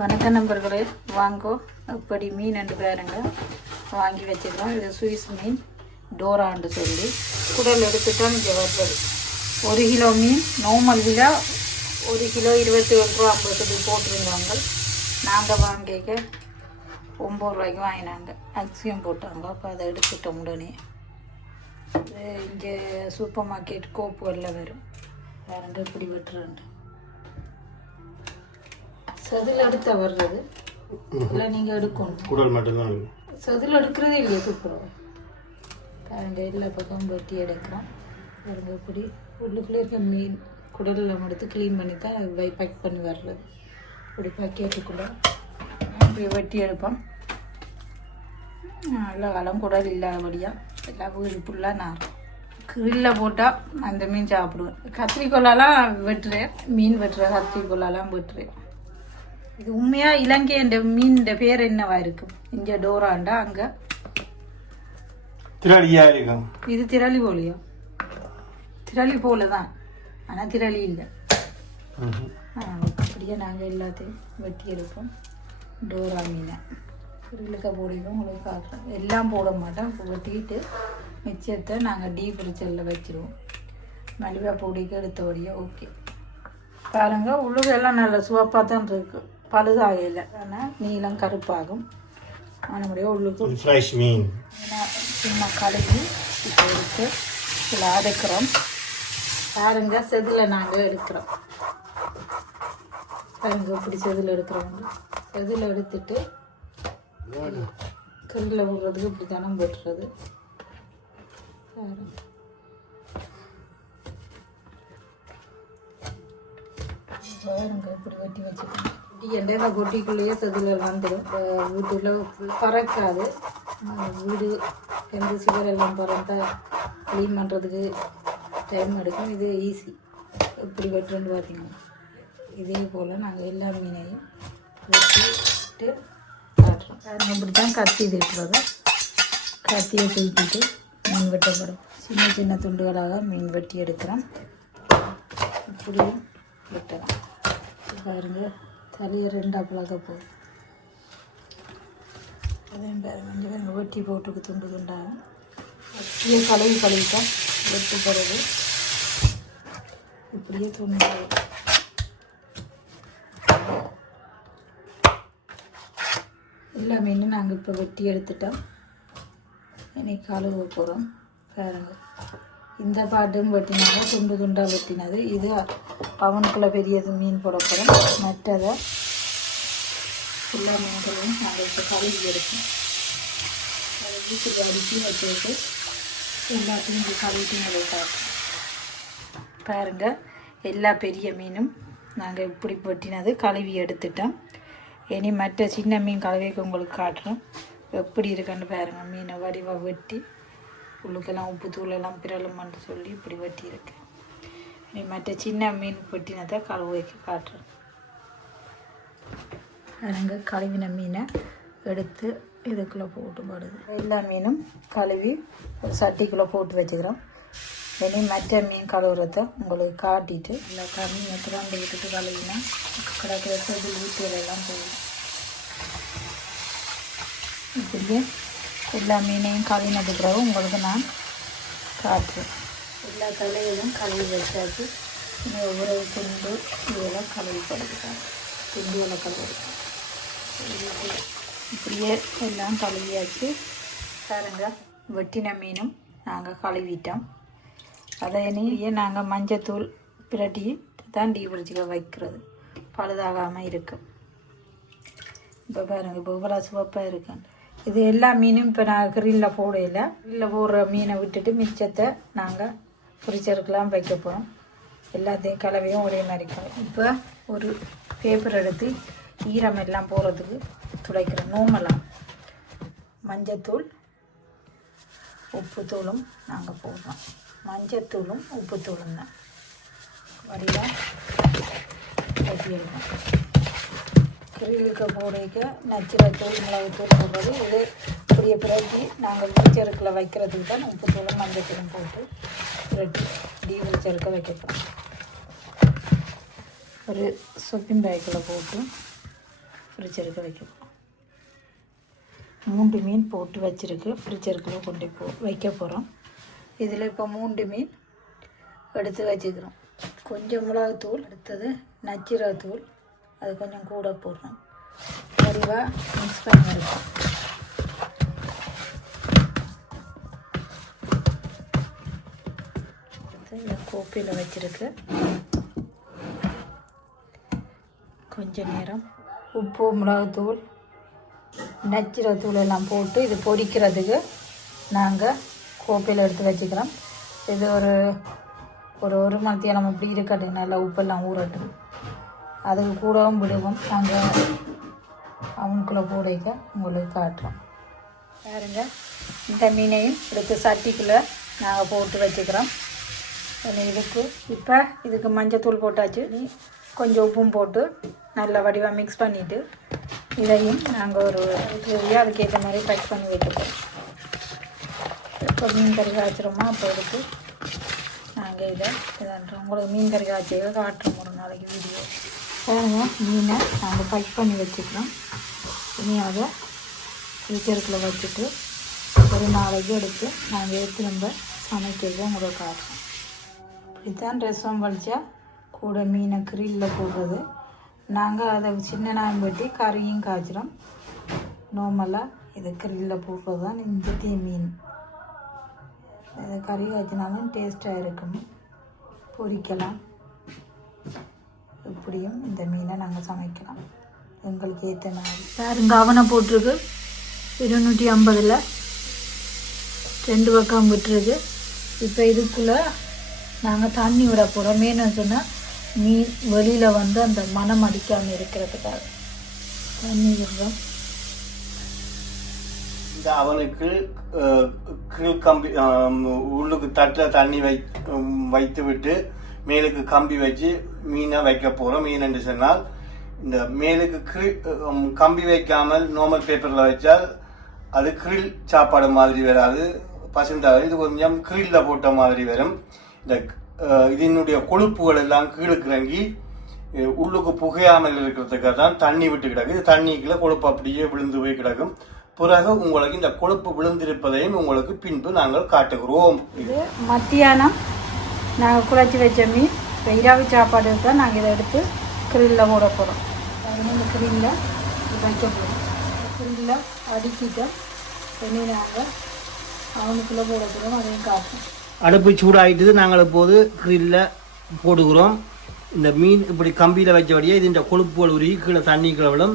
வணக்கம் நண்பர்களே, வாங்கோ எப்படி மீன் ரெண்டு பாருங்க வாங்கி வச்சுருக்கோம். இது சுவிஸ் மீன் டோரான்னு சொல்லி குடல் எடுத்துட்டோம். இங்கே வருது 1 கிலோ மீன் நார்மல் விலை 1 கிலோ 21 ரூபா 50 போட்டிருந்தாங்க. நாங்கள் வாங்கிக்க 9 ரூபாய்க்கு வாங்கினாங்க. அக்சியம் போட்டாங்க. அப்போ அதை எடுத்துட்டோம் உடனே. இது இங்கே சூப்பர் மார்க்கெட் கோப்புகளில் வரும். வேறு இப்படி வெட்டுறேன். செதில் எடுத்த வர்றது இல்லை, நீங்கள் எடுக்கணும். குடல் மட்டும்தான் செதில் எடுக்கிறதே இல்லையா? தூக்குறோம் பாருங்க. எல்லா பக்கம் வெட்டி எடுக்கிறோம் பாருங்க. இப்படி உள்ளுக்குள்ளே இருக்க மீன் குடலில் எடுத்து க்ளீன் பண்ணி தான் பேக் பண்ணி வர்றது. இப்படி பக்கெட்டுக்குள்ளே இப்படி வெட்டி எடுப்போம். எல்லா காலம் குடல் இல்லாதபடியாக எல்லா வீடு ஃபுல்லாக நாரும். கிரில்லில் போட்டால் அந்த மீன் சாப்பிடுவேன். கத்திரிக்கோலாலாம் வெட்டுறேன். மீன் வெட்டுற கத்திரிக்கோலாலாம் வெட்டுறேன். இது உண்மையாக இலங்கை என்ற மீன் பேர் என்னவா இருக்கும்? இங்கே டோராண்டா, அங்கே திரளியா இருக்கும். இது திரளி போலியா? திரளி போல தான், ஆனால் திரளி இல்லை. அப்படியே நாங்கள் எல்லாத்தையும் வெட்டி எடுப்போம். டோரா மீனை கிரில்லுக்க போடுவோம். உங்களுக்கு காட்டுறோம். எல்லாம் போட மாட்டோம். வெட்டிட்டு மிச்சத்தை நாங்கள் டீப் ஃப்ரிட்ஜரில் வச்சுருவோம். மலிவா பொடிக்கு எடுத்தபடியே ஓகே. பாருங்க, உள்ளுக்கெல்லாம் நல்ல சுவப்பாக தான் இருக்குது. பழுதாகல, ஆனால் நீளம் கருப்பாகும். நம்முடைய உள்ளுக்கு ஃப்ரெஷ் மீன் சும்மா கழுவி இப்போ எடுத்து இதில் அரைக்கிறோம். பாருங்க, செதில் நாங்கள் எடுக்கிறோம். பாருங்க இப்படி செதில் எடுக்கிறோம். செதில் எடுத்துட்டு கல்லில் விடுறதுக்கு இப்படி தானே போட்டுறது. பாருங்க இப்படி வெட்டி வச்சுக்கணும். எண்ணெயில கொட்டிக்குள்ளேயே செதில் வந்துடும். வீட்டில் பறக்காது. வீடு எந்த சுகர் எல்லாம் பறந்தா க்ளீன் பண்ணுறதுக்கு டைம் எடுக்கும். இது ஈஸி. இப்படி வெட்டுறேன்னு பார்த்தீங்கன்னா இதே போல் நாங்கள் எல்லா மீனையும் வெட்டிட்டு காட்டுறோம். அப்படி தான் கத்தி திட்டுறது. கத்தியை தூக்கிட்டு மீன் வெட்டப்படும். சின்ன சின்ன துண்டுகளாக மீன் வெட்டி எடுக்கிறோம். இப்படியும் வெட்டலாம். பாருங்க, தலையை 2 பழக்க போகுது. அதையும் பாருங்க, வெட்டி போட்டுக்கு துண்டு துண்டாகும். அப்படியே கழுவிட்டா வெட்டி போடுறது. இப்படியே துண்டு எல்லா மீனும் நாங்கள் இப்போ வெட்டி எடுத்துட்டோம். இன்னைக்கு கழுவ போகிறோம். பாருங்க, இந்த பாட்டும் வெட்டினாங்க, துண்டு துண்டாக வெட்டினது. இது பவனுக்குள்ளே பெரியது மீன் போட போகிறோம். மற்றதை எல்லா மீன்களையும் நாங்கள் இப்போ கழுவி எடுப்போம். அதை வீட்டுக்கு அடித்து வச்சுட்டு எல்லாத்தையும் இங்கே கழுவிட்டு நல்லா காட்டுறோம். பாருங்கள், எல்லா பெரிய மீனும் நாங்கள் இப்படி வெட்டினது கழுவி எடுத்துட்டோம். இனி மற்ற சின்ன மீன் கழுவிக்கு உங்களுக்கு காட்டுறோம். எப்படி இருக்குன்னு பாருங்கள். மீனை வடிவாக வெட்டி உள்ளுக்கெல்லாம் உப்பு தூளெல்லாம் பிரலுமான்னு சொல்லி இப்படி வெட்டியிருக்கு. நீ மற்ற சின்ன மீன் வெட்டினதை கழுவைக்கு காட்டுறேன். அதுங்க கழுவின மீனை எடுத்து இதுக்குள்ளே போட்டு போடுது. எல்லா மீனும் கழுவி ஒரு சட்டிக்குள்ளே போட்டு வச்சுக்கிறோம். இனி மற்ற மீன் கழுவுறத உங்களுக்கு காட்டிட்டு எல்லா மீனை திறந்து விட்டுட்டு கழுவினா கிடக்கிற செதில் ஊற்றியெல்லாம் போயிடும். இப்படியே எல்லா மீனையும் கழுவினது பிறகு உங்களுக்கு நான் காட்டுறேன். எல்லா தலையிலும் கழுவி வச்சாச்சு. இன்னும் ஒவ்வொரு துண்டு இதெல்லாம் கழுவி படுத்துக்காங்க. துண்டுகளை கழுவி இப்படியே எல்லாம் கழுவியாச்சு. பாருங்க, வெட்டின மீனும் நாங்கள் கழுவிட்டோம். அதை இனியே நாங்கள் மஞ்சத்தூள் பிரட்டி தான் டீ பிடிச்சிக்க வைக்கிறது, பழுதாகாமல் இருக்கும். இப்போ பாருங்கள், இப்போ இவ்வளோ சிவப்பாக இருக்கேன். இது எல்லா மீனும் இப்போ நான் கிரில்லில் போடையில் கிரில்லில் போடுற மீனை விட்டுட்டு மிச்சத்தை நாங்கள் ஃப்ரிட்ஜருக்கெலாம் வைக்க போகிறோம். எல்லாத்தையும் கலவையும் ஒரே மாதிரி இப்போ ஒரு பேப்பர் எடுத்து ஈரம் எல்லாம் போகிறதுக்கு துடைக்கிறோம். நோமலாம் மஞ்சத்தூள் உப்புத்தூளும் நாங்கள் போடுறோம். மஞ்சத்தூளும் உப்புத்தூளும் தான் வடிவாக கட்டியிருக்கோம். கிரில்லுக்கு போடைக்க நச்சிரத்தூள் மிளகுத்தூள் போடுறது. இது இப்படியே பிரட்டி நாங்கள் ஃப்ரிட்ஜருக்கில் வைக்கிறதுக்கு தான் உப்புத்தூளும் மஞ்சத்தூளும் போட்டு பிரட்டி டீ ஃப்ரிட்ஜருக்க வைக்கப்போம். ஒரு சொப்பிங் பேக்கில் போட்டு ஃப்ரிட்ஜருக்கு வைக்க போகிறோம். 3 மீன் போட்டு வச்சுருக்கு, ஃப்ரிட்ஜருக்குள்ளே கொண்டு வைக்க போகிறோம். இதில் இப்போ 3 மீன் எடுத்து வச்சுக்கிறோம். கொஞ்சம் மிளகுத்தூள், அடுத்தது நச்சீரகத்தூள், அது கொஞ்சம் கூட போடுறோம். வடிவாக மிக்ஸ் பண்ணி இருக்கும். இதை கோப்பையில் வச்சுருக்கு. கொஞ்சம் நேரம் உப்பு, மிளகுத்தூள், நச்சீரகத்தூள் எல்லாம் போட்டு இது பொரிக்கிறதுக்கு நாங்கள் கோப்பையில் எடுத்து வச்சுக்கிறோம். இது ஒரு மத்தியானம் இப்படி இருக்கட்டும், நல்லா உப்பெல்லாம் ஊறட்டும். அதுக்கு கூடவும் விடுவோம். நாங்கள் அவனுக்குள்ளே போடைக்க உங்களுக்கு காட்டுறோம். பாருங்க, இந்த மீனையும் எடுத்து சட்டிக்குள்ளே நாங்கள் போட்டு வச்சுக்கிறோம். இதுக்கு மஞ்சத்தூள் போட்டாச்சு. கொஞ்சம் உப்பும் போட்டு நல்லா வடிவாக மிக்ஸ் பண்ணிவிட்டு இதையும் நாங்கள் ஒரு அதுக்கேற்ற மாதிரி பேக் பண்ணி வைக்கப்போம். இப்போ மீன் கறி காய்ச்சிரோமா, அப்போ எடுத்து நாங்கள் இதான்றோம். உங்களுக்கு மீன் கறி காய்ச்சியை காட்டுறோம் ஒரு நாளைக்கு வீடியோ. பாருங்க, மீனை நாங்கள் பேக் பண்ணி வச்சுக்கிறோம். இனி அதை ஃப்ரிட்ஜருக்குள்ளே வச்சுட்டு ஒரு நாளைக்கு எடுத்து நாங்கள் திரும்ப சமைக்கிறது உங்களுக்கு காட்டுறோம். இப்படித்தான் ரசம் வலிச்சா கூட மீனை கிரில்லில் போடுறது. நாங்கள் அதை சின்ன நாயம் வெட்டி கறியும் காய்ச்சிறோம். நார்மலாக இது கிரில்லில் போடுறது தான் இந்த மீன். இதை கறி காய்ச்சினாலும் டேஸ்ட்டாக இருக்கும், பொரிக்கலாம். இப்படியும் இந்த மீனை நாங்கள் சமைக்கலாம் எங்களுக்கு ஏற்ற மாதிரி. பாருங்க, அவனை போட்டிருக்கு 250 2 பக்கம் விட்டுருக்கு. இப்போ இதுக்குள்ளே நாங்கள் தண்ணி விட போகிறோம். மீன் சொன்னால் மீன் வெளியில் வந்து அந்த மனம் அடிக்காமல் இருக்கிறதுக்காக தண்ணி விடுறோம். இந்த அவனுக்கு கம்பி உள்ளுக்கு தட்டில் தண்ணி வைத்து விட்டு மேலுக்கு கம்பி வச்சு மீனை வைக்க போகிறோம். மீன் என்று சொன்னால் இந்த மேலுக்கு கம்பி வைக்காமல் நார்மல் பேப்பரில் வச்சால் அது கிரில் சாப்பாடு மாதிரி வராது, பசுந்தாது. இது கொஞ்சம் கிரில்ல போட்ட மாதிரி வரும். இந்த இதனுடைய கொழுப்புகள் எல்லாம் கீழுக்கு இறங்கி உள்ளுக்கு புகையாமல் இருக்கிறதுக்காக தான் தண்ணி விட்டு கிடக்கு. இது தண்ணிக்குள்ள கொழுப்பு அப்படியே விழுந்து போய் கிடக்கும். பிறகு உங்களுக்கு இந்த கொழுப்பு விழுந்திருப்பதையும் உங்களுக்கு பின்பு நாங்கள் காட்டுகிறோம். இது மத்தியானம் நாங்கள் குழச்சி வச்ச மீன். இப்போ இரவு சாப்பாடு தான் நாங்கள் இதை எடுத்து கிரில்லில் போட போகிறோம். இந்த கிரில்லில் வைக்க போகிறோம். கிரில்லில் அடிக்கிட்டோம். இனி நாங்கள் அவனுக்குள்ளே போட போகிறோம். அதையும் காட்டுறோம். அடுப்பு சூடாகிட்டது. நாங்கள் இப்போது கிரில்லில் போடுகிறோம். இந்த மீன் இப்படி கம்பியில் வச்சபடியே இது இந்த கொழுப்புகள் உருகி கீழே தண்ணிக்குள்ள விடும்.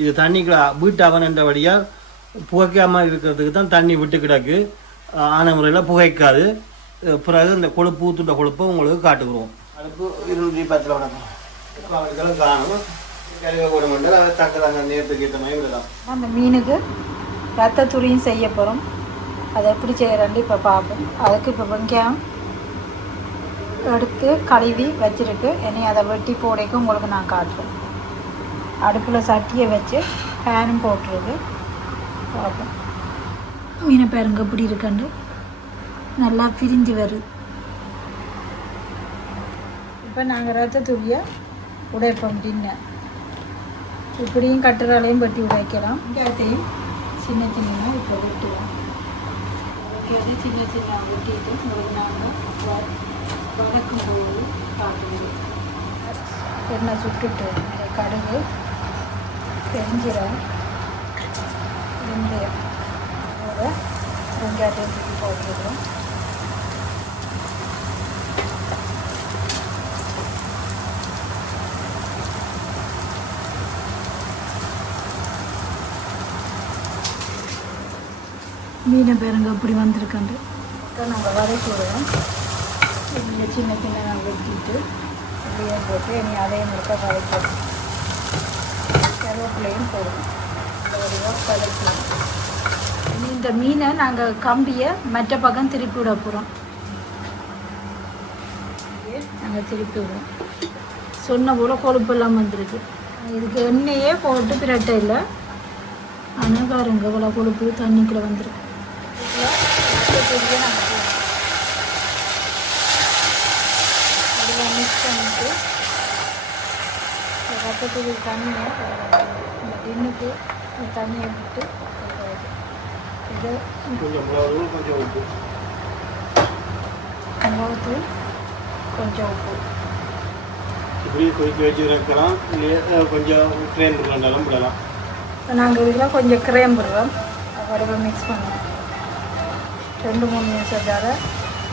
இது தண்ணிக்குள்ள வீட்டு அவனன்றபடியாக புகைக்காமல் இருக்கிறதுக்கு தான் தண்ணி விட்டு கிடக்கு. ஆன முறையில் புகைக்காது. பிறகு இந்த கொழுப்பு ஊத்துட்ட கொழுப்பை உங்களுக்கு காட்டுகிறோம். அடுப்பு 210 விடணும். காணும் கழுவ போட மாட்டோம். அதை தக்க நேரத்துக்கு ஏற்ற மாதிரி விடலாம். அந்த மீனுக்கு ரத்த துரியும் செய்ய போகிறோம். அதை எப்படி செய்கிறேன்னு இப்போ பார்ப்போம். அதுக்கு இப்போ வெங்காயம் எடுத்து கழுவி வச்சுருக்கு. இனி அதை வெட்டி போடைக்கு உங்களுக்கு நான் காட்டுறேன். அடுப்பில் சட்டியை வச்சு பேனும் போட்டுருக்கு. பார்ப்போம். மீனை பாருங்க எப்படி இருக்குன்னு நல்லா பிரிஞ்சு வருது. இப்போ நாங்கள் ரத்த துரியை உடைப்போம். டின்னர் இப்படியும் கட்டுறாலையும் வெட்டி உடைக்கலாம். வெங்காயத்தையும் சின்ன சின்னதாக இப்போ வெட்டுவோம். சின்ன சின்ன வெட்டிட்டு உங்களுக்கு நாங்கள் வதக்கும் போது காட்டுவோம். எண்ணெய் சுட்டுட்டு கடுகு, பெருஞ்சீரகம், வெந்தயம் வெங்காயத்தை தூக்கி போட்டுருவோம். மீனை பாருங்க அப்படி வந்திருக்காண்டு. நாங்கள் வதக்கி விடுவோம். இங்கே சின்ன சின்ன வெட்டிட்டு இப்படியே போட்டு இனி அதையும் முழுக்க வதக்கி கருவேப்பிலையும் போடுவோம். வதக்கலாம். இனி இந்த மீனை நாங்கள் கம்பியை மற்ற பக்கம் திருப்பி விட போகிறோம். நாங்கள் திருப்பி விடுவோம். சொன்ன போல் கொழுப்பெல்லாம் வந்துருக்கு. இதுக்கு எண்ணெயே போட்டு பிரட்டை இல்லை. ஆனால் பாருங்க இவ்வளோ கொழுப்பு தண்ணிக்குள்ளே வந்துருக்கு. மிக்ஸ் பண்ணிட்டு ரத்தத்துக்கு தண்ணியை இந்த டின்னுக்கு தண்ணியை விட்டு இது கொஞ்சம் மிளகு கொஞ்சம் உப்பு மிளகுத்தூள் கொஞ்சம் உப்பு இப்படி கொதிக்க வச்சு வைக்கலாம் இல்லையா கொஞ்சம் கிரேம் இருந்தாலும் விடலாம். நாங்கள் இதில் கொஞ்சம் கிரேம் விடுறோம் வடிவ மிக்ஸ் பண்ணுவோம் 2-3 நிமிஷத்தோட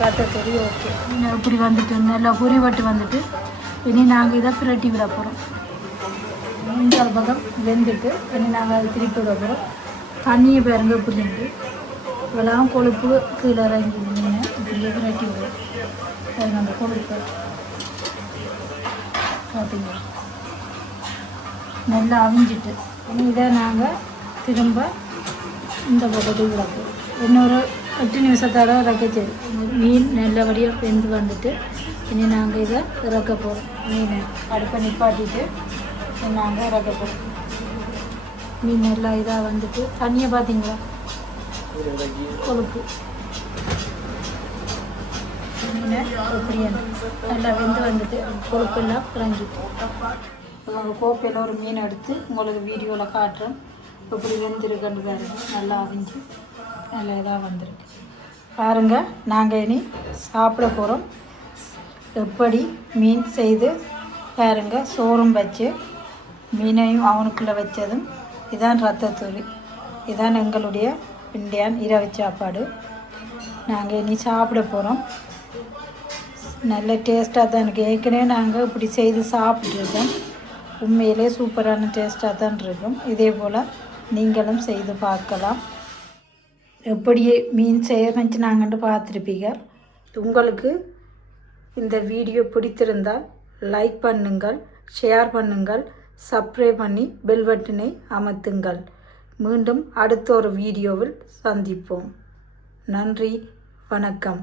ரத்தத்தூள் ஓகே. இப்படி வந்துட்டு நல்லா பொரிவட்டு வந்துட்டு இனி நாங்கள் இதை பிரட்டி விட போகிறோம். இந்த பக்கம் வெந்துட்டு இனி நாங்கள் அதை திருப்பி விட போகிறோம். தண்ணியை பாருங்க இப்படிண்டு இவ்வளோ கொழுப்பு கீழே இறங்கி மீனை இப்படியே பிரட்டி விடுவோம். பாருங்க அந்த கொழுப்பு பார்த்தீங்க நல்லா அவிஞ்சிட்டு இனி இதை நாங்கள் திரும்ப இந்த பக்கத்துக்கு விட போகிறோம். இன்னொரு 8 நிமிஷத்தோட இறக்கச்சு மீன் நல்லபடியாக வெந்து வந்துட்டு இனி நாங்கள் இதை இறக்க போகிறோம். மீனை அடுப்பை நிப்பாட்டிட்டு நாங்கள் இறக்க போகிறோம். மீன் நல்லா இதாக வந்துட்டு தண்ணியை பார்த்தீங்களா கொழுப்பு மீனை எப்படி நல்லா வெந்து வந்துட்டு கொழுப்பெல்லாம் இறங்கிட்டு கோப்பையில் ஒரு மீன் எடுத்து உங்களுக்கு வீடியோவில் காட்டுறேன். எப்படி வெந்திருக்குன்னு பாருங்க. நல்லா அவிஞ்சு நல்லா இதாக வந்திருக்கு பாருங்க. நாங்கள் இனி சாப்பிட போகிறோம். எப்படி மீன் செய்து பாருங்க. சோறும் வச்சு மீனையும் அவனுக்குள்ளே வச்சதும் இதான் ரத்தத்தூள். இதான் எங்களுடைய இந்தியன் இரவு சாப்பாடு. நாங்கள் இனி சாப்பிட போகிறோம். நல்ல டேஸ்ட்டாக தான் இருக்குது. ஏற்கனவே நாங்கள் இப்படி செய்து சாப்பிட்ருக்கோம். உண்மையிலே சூப்பரான டேஸ்ட்டாக தான் இருக்கும். இதே போல் நீங்களும் செய்து பார்க்கலாம். எப்படி மீன் செய்யணுச்சு நாங்கள்ட்டு பார்த்துருப்பீங்க. உங்களுக்கு இந்த வீடியோ பிடித்திருந்தால் லைக் பண்ணுங்கள், ஷேர் பண்ணுங்கள், சப்ஸ்கிரைப் பண்ணி பெல் பட்டனை அமர்த்துங்கள். மீண்டும் அடுத்த ஒரு வீடியோவில் சந்திப்போம். நன்றி, வணக்கம்.